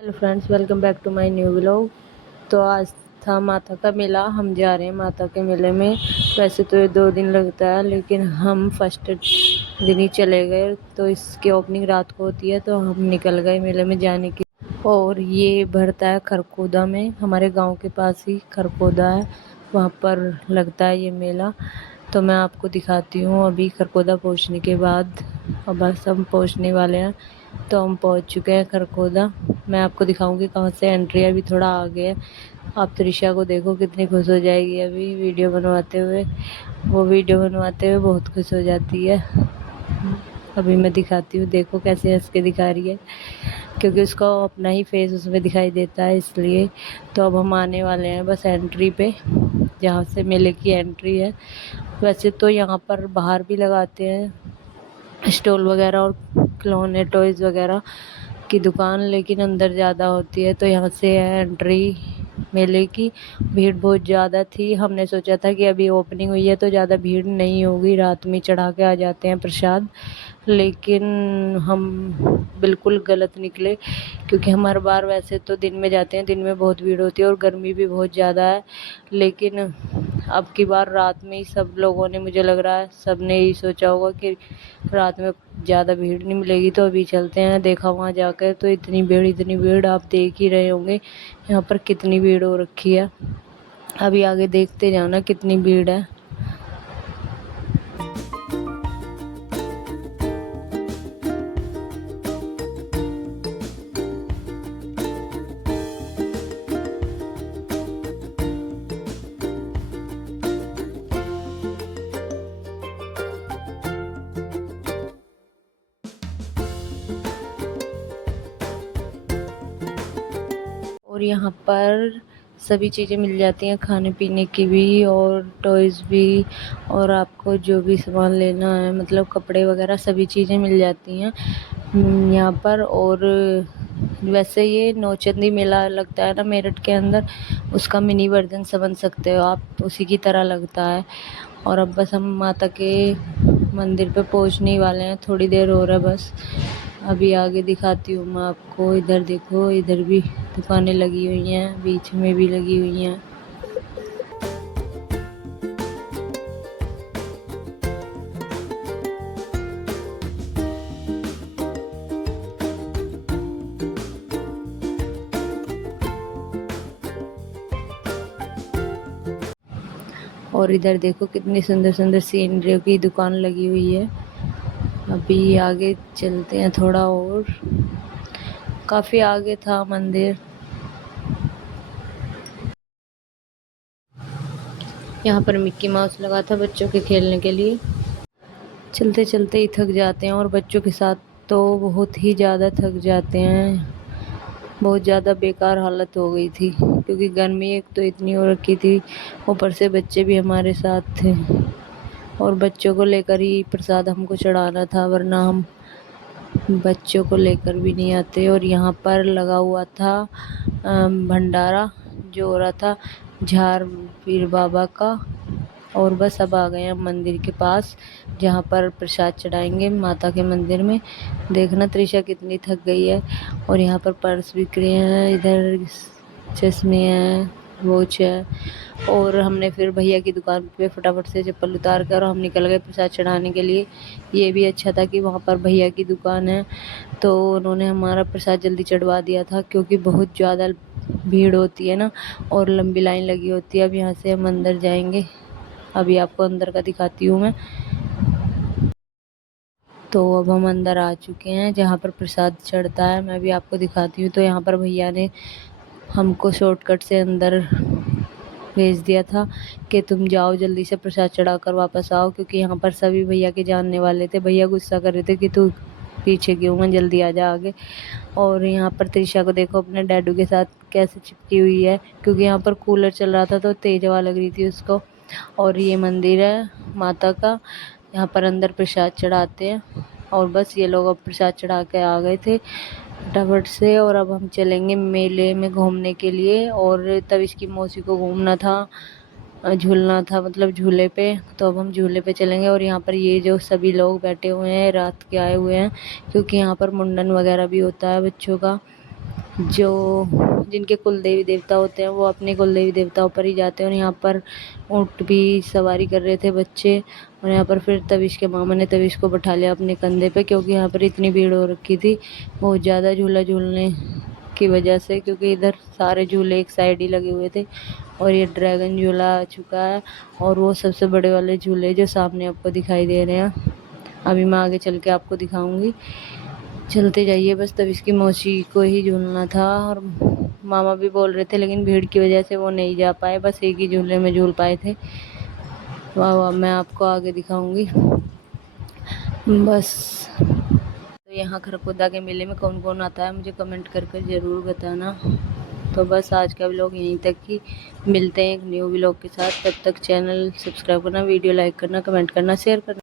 Hello friends, welcome back to my new vlog. तो आज था माता का मेला। हम जा रहे हैं माता के मेले में। वैसे तो ये 2 दिन लगता है, लेकिन हम फर्स्ट दिन ही चले गए। तो इसकी ओपनिंग रात को होती है, तो हम निकल गए मेले में जाने की। और ये भरता है खरखोदा में, हमारे गांव के पास ही खरखोदा है, वहाँ पर लगता है ये मेला। तो मैं आपको दिखाती हूँ अभी खरखोदा पहुँचने के बाद। अब बस हम पहुँचने वाले हैं, तो हम पहुँच चुके हैं खरखोदा। मैं आपको दिखाऊंगी कहाँ से एंट्री है। अभी थोड़ा आगे है। आप त्रिशा को देखो, कितनी खुश हो जाएगी अभी वीडियो बनवाते हुए। वो वीडियो बनवाते हुए बहुत खुश हो जाती है। अभी मैं दिखाती हूँ, देखो कैसे हंस के दिखा रही है, क्योंकि उसका अपना ही फेस उसमें दिखाई देता है, इसलिए। तो अब हम आने वाले हैं बस एंट्री पे, जहाँ से मेले की एंट्री है। वैसे तो यहाँ पर बाहर भी लगाते हैं स्टॉल वगैरह और खिलौने टॉयज़ वगैरह की दुकान, लेकिन अंदर ज़्यादा होती है। तो यहाँ से है एंट्री मेले की। भीड़ बहुत ज़्यादा थी। हमने सोचा था कि अभी ओपनिंग हुई है तो ज़्यादा भीड़ नहीं होगी, रात में चढ़ा के आ जाते हैं प्रसाद, लेकिन हम बिल्कुल गलत निकले। क्योंकि हम हर बार वैसे तो दिन में जाते हैं, दिन में बहुत भीड़ होती है और गर्मी भी बहुत ज़्यादा है, लेकिन अब की बार रात में ही सब लोगों ने, मुझे लग रहा है सब ने यही सोचा होगा कि रात में ज़्यादा भीड़ नहीं मिलेगी, तो अभी चलते हैं। देखा वहाँ जाकर तो इतनी भीड़ आप देख ही रहे होंगे यहाँ पर कितनी भीड़ हो रखी है। अभी आगे देखते जाना कितनी भीड़ है। और यहाँ पर सभी चीज़ें मिल जाती हैं, खाने पीने की भी और टॉयज़ भी, और आपको जो भी सामान लेना है, मतलब कपड़े वगैरह सभी चीज़ें मिल जाती हैं यहाँ पर। और वैसे ये नौचंदी मेला लगता है ना मेरठ के अंदर, उसका मिनी वर्जन समझ सकते हो आप, उसी की तरह लगता है। और अब बस हम माता के मंदिर पे पहुँचने ही वाले हैं, थोड़ी देर हो रहा है बस। अभी आगे दिखाती हूँ मैं आपको। इधर देखो, इधर भी दुकानें लगी हुई हैं, बीच में भी लगी हुई हैं। और इधर देखो कितनी सुंदर सुंदर सीनरियों की दुकान लगी हुई है। अभी आगे चलते हैं थोड़ा, और काफ़ी आगे था मंदिर। यहाँ पर मिक्की माउस लगा था बच्चों के खेलने के लिए। चलते चलते ही थक जाते हैं, और बच्चों के साथ तो बहुत ही ज़्यादा थक जाते हैं। बहुत ज़्यादा बेकार हालत हो गई थी, क्योंकि गर्मी एक तो इतनी हो रखी थी, ऊपर से बच्चे भी हमारे साथ थे, और बच्चों को लेकर ही प्रसाद हमको चढ़ाना था, वरना हम बच्चों को लेकर भी नहीं आते। और यहाँ पर लगा हुआ था भंडारा, जो हो रहा था झार पीर बाबा का। और बस अब आ गए हम मंदिर के पास, जहाँ पर प्रसाद चढ़ाएंगे माता के मंदिर में। देखना त्रिशा कितनी थक गई है। और यहाँ पर पर्स बिक रहे हैं, इधर चश्मे हैं, वॉच है। और हमने फिर भैया की दुकान पे फटाफट से चप्पल उतार कर हम निकल गए प्रसाद चढ़ाने के लिए। ये भी अच्छा था कि वहाँ पर भैया की दुकान है, तो उन्होंने हमारा प्रसाद जल्दी चढ़वा दिया था, क्योंकि बहुत ज़्यादा भीड़ होती है ना, और लंबी लाइन लगी होती है। अब यहाँ से हम अंदर जाएंगे, अभी आपको अंदर का दिखाती हूँ मैं। तो अब हम अंदर आ चुके हैं जहाँ पर प्रसाद चढ़ता है, मैं भी आपको दिखाती हूँ। तो यहाँ पर भैया ने हमको शॉर्टकट से अंदर भेज दिया था कि तुम जाओ जल्दी से प्रसाद चढ़ा कर वापस आओ, क्योंकि यहाँ पर सभी भैया के जानने वाले थे। भैया गुस्सा कर रहे थे कि तू पीछे क्यों है, जल्दी आ जा आगे। और यहाँ पर त्रिशा को देखो अपने डैडू के साथ कैसे चिपकी हुई है, क्योंकि यहाँ पर कूलर चल रहा था तो तेज हवा लग रही थी उसको। और ये मंदिर है माता का, यहाँ पर अंदर प्रसाद चढ़ाते हैं। और बस ये लोग अब प्रसाद चढ़ा के आ गए थे फटाफट से। और अब हम चलेंगे मेले में घूमने के लिए। और तब इसकी मौसी को घूमना था, झूलना था, मतलब झूले पे। तो अब हम झूले पे चलेंगे। और यहाँ पर ये जो सभी लोग बैठे हुए हैं रात के आए हुए हैं, क्योंकि यहाँ पर मुंडन वगैरह भी होता है बच्चों का। जो जिनके कुल देवी देवता होते हैं वो अपने कुल देवी देवताओं पर ही जाते हैं। और यहाँ पर ऊँट भी सवारी कर रहे थे बच्चे। और यहाँ पर फिर तविश के मामा ने तविश को बैठा लिया अपने कंधे पे, क्योंकि यहाँ पर इतनी भीड़ हो रखी थी बहुत ज़्यादा झूला झूलने की वजह से, क्योंकि इधर सारे झूले एक साइड ही लगे हुए थे। और ये ड्रैगन झूला आ चुका है, और वो सबसे बड़े वाले झूले जो सामने आपको दिखाई दे रहे हैं, अभी मैं आगे चल के आपको दिखाऊंगी। चलते जाइए बस। तब इसकी मौसी को ही झूलना था और मामा भी बोल रहे थे, लेकिन भीड़ की वजह से वो नहीं जा पाए, बस एक ही झूले में झूल पाए थे। वाह वाह, मैं आपको आगे दिखाऊंगी बस। तो यहाँ खरखोदा के मेले में कौन कौन आता है मुझे कमेंट करके ज़रूर बताना। तो बस आज का व्लॉग यहीं तक ही, मिलते हैं एक न्यू व्लॉग के साथ। तब तक चैनल सब्सक्राइब करना, वीडियो लाइक करना, कमेंट करना, शेयर करना।